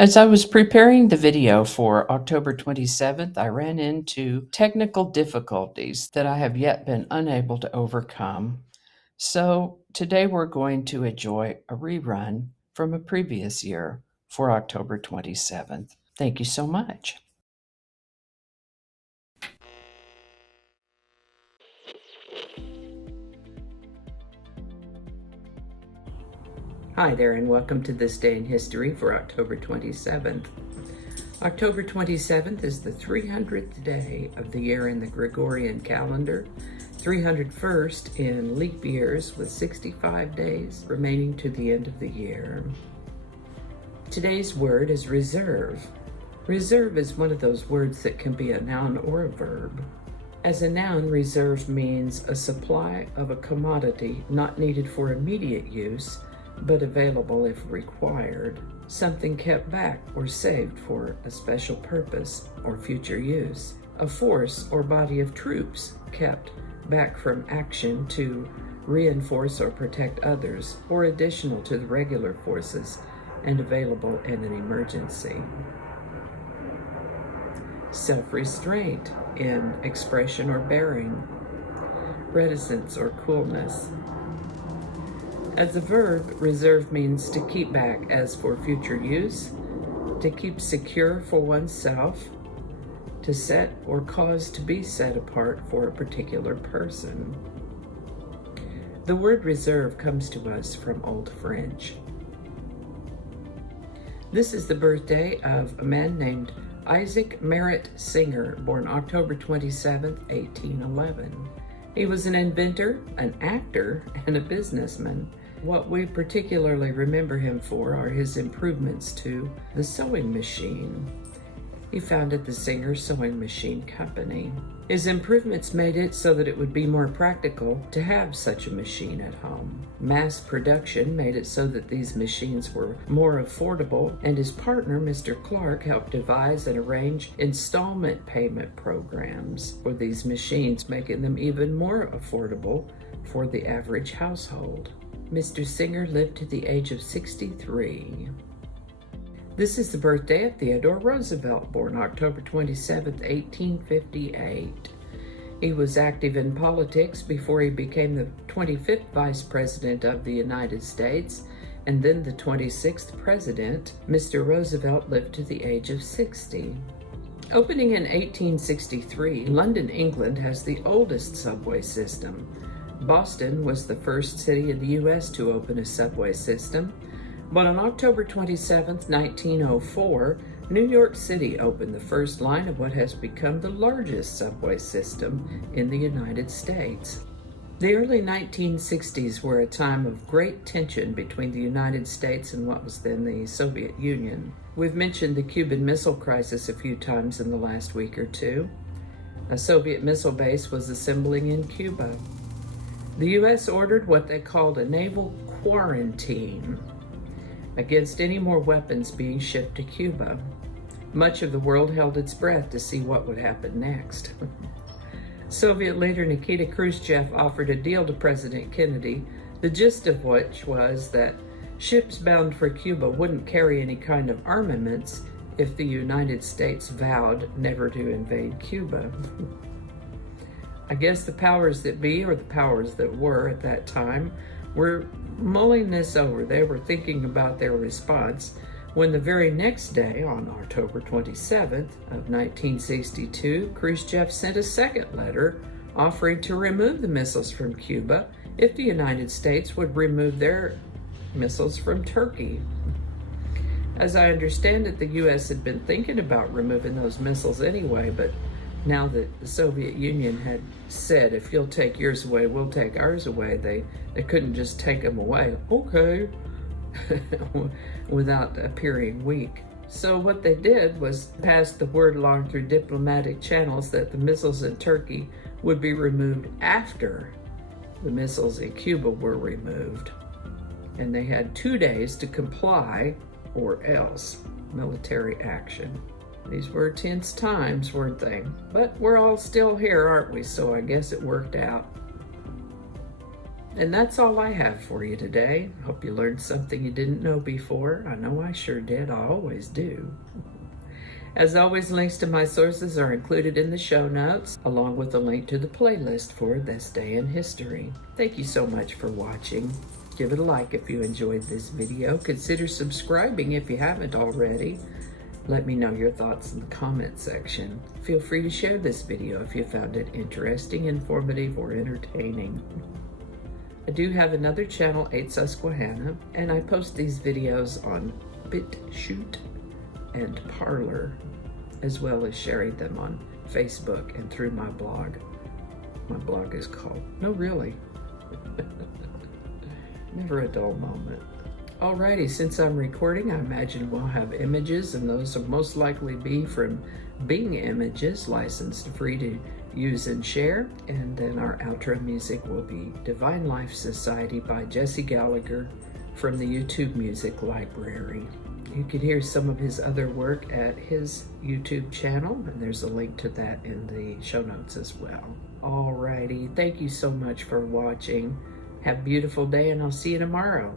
As I was preparing the video for October 27th, I ran into technical difficulties that I have yet been unable to overcome. So today we're going to enjoy a rerun from a previous year for October 27th. Thank you so much. Hi there, and welcome to This Day in History for October 27th. October 27th is the 300th day of the year in the Gregorian calendar, 301st in leap years, with 65 days remaining to the end of the year. Today's word is reserve. Reserve is one of those words that can be a noun or a verb. As a noun, reserve means a supply of a commodity not needed for immediate use, but available if required, something kept back or saved for a special purpose or future use, a force or body of troops kept back from action to reinforce or protect others, or additional to the regular forces and available in an emergency. Self-restraint in expression or bearing, reticence or coolness. As a verb, reserve means to keep back as for future use, to keep secure for oneself, to set or cause to be set apart for a particular person. The word reserve comes to us from Old French. This is the birthday of a man named Isaac Merritt Singer, born October 27, 1811. He was an inventor, an actor, and a businessman. What we particularly remember him for are his improvements to the sewing machine. He founded the Singer Sewing Machine Company. His improvements made it so that it would be more practical to have such a machine at home. Mass production made it so that these machines were more affordable, and his partner, Mr. Clark, helped devise and arrange installment payment programs for these machines, making them even more affordable for the average household. Mr. Singer lived to the age of 63. This is the birthday of Theodore Roosevelt, born October 27, 1858. He was active in politics before he became the 25th Vice President of the United States and then the 26th President. Mr. Roosevelt lived to the age of 60. Opening in 1863, London, England has the oldest subway system. Boston was the first city in the U.S. to open a subway system, but on October 27, 1904, New York City opened the first line of what has become the largest subway system in the United States. The early 1960s were a time of great tension between the United States and what was then the Soviet Union. We've mentioned the Cuban Missile Crisis a few times in the last week or two. A Soviet missile base was assembling in Cuba. The U.S. ordered what they called a naval quarantine against any more weapons being shipped to Cuba. Much of the world held its breath to see what would happen next. Soviet leader Nikita Khrushchev offered a deal to President Kennedy, the gist of which was that ships bound for Cuba wouldn't carry any kind of armaments if the United States vowed never to invade Cuba. I guess the powers that be, or the powers that were at that time, were mulling this over. They were thinking about their response when the very next day, on October 27th of 1962, Khrushchev sent a second letter offering to remove the missiles from Cuba if the United States would remove their missiles from Turkey. As I understand it, the U.S. had been thinking about removing those missiles anyway, but now that the Soviet Union had said, if you'll take yours away, we'll take ours away, they couldn't just take them away, okay, without appearing weak. So what they did was pass the word along through diplomatic channels that the missiles in Turkey would be removed after the missiles in Cuba were removed. And they had 2 days to comply or else military action. These were tense times, weren't they? But we're all still here, aren't we? So I guess it worked out. And that's all I have for you today. Hope you learned something you didn't know before. I know I sure did. I always do. As always, links to my sources are included in the show notes, along with a link to the playlist for This Day in History. Thank you so much for watching. Give it a like if you enjoyed this video. Consider subscribing if you haven't already. Let me know your thoughts in the comment section. Feel free to share this video if you found it interesting, informative, or entertaining. I do have another channel, 8 Susquehanna, and I post these videos on BitChute and Parler, as well as sharing them on Facebook and through my blog. My blog is called, no really, Never a Dull Moment. Alrighty, since I'm recording, I imagine we'll have images, and those will most likely be from Bing Images, licensed free to use and share. And then our outro music will be Divine Life Society by Jesse Gallagher from the YouTube Music Library. You can hear some of his other work at his YouTube channel, and there's a link to that in the show notes as well. Alrighty, thank you so much for watching. Have a beautiful day, and I'll see you tomorrow.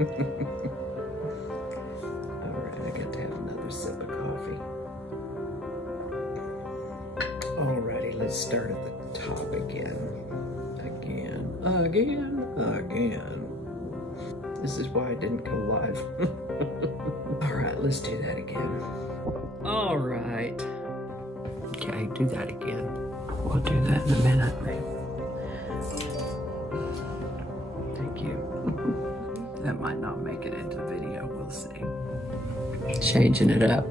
Alright, I got to have another sip of coffee. Alrighty, let's start at the top again. Again. This is why I didn't go live. Alright, let's do that again. Alright. Okay, do that again. We'll do that in a minute. Thank you. That might not make it into the video, we'll see. Changing it up.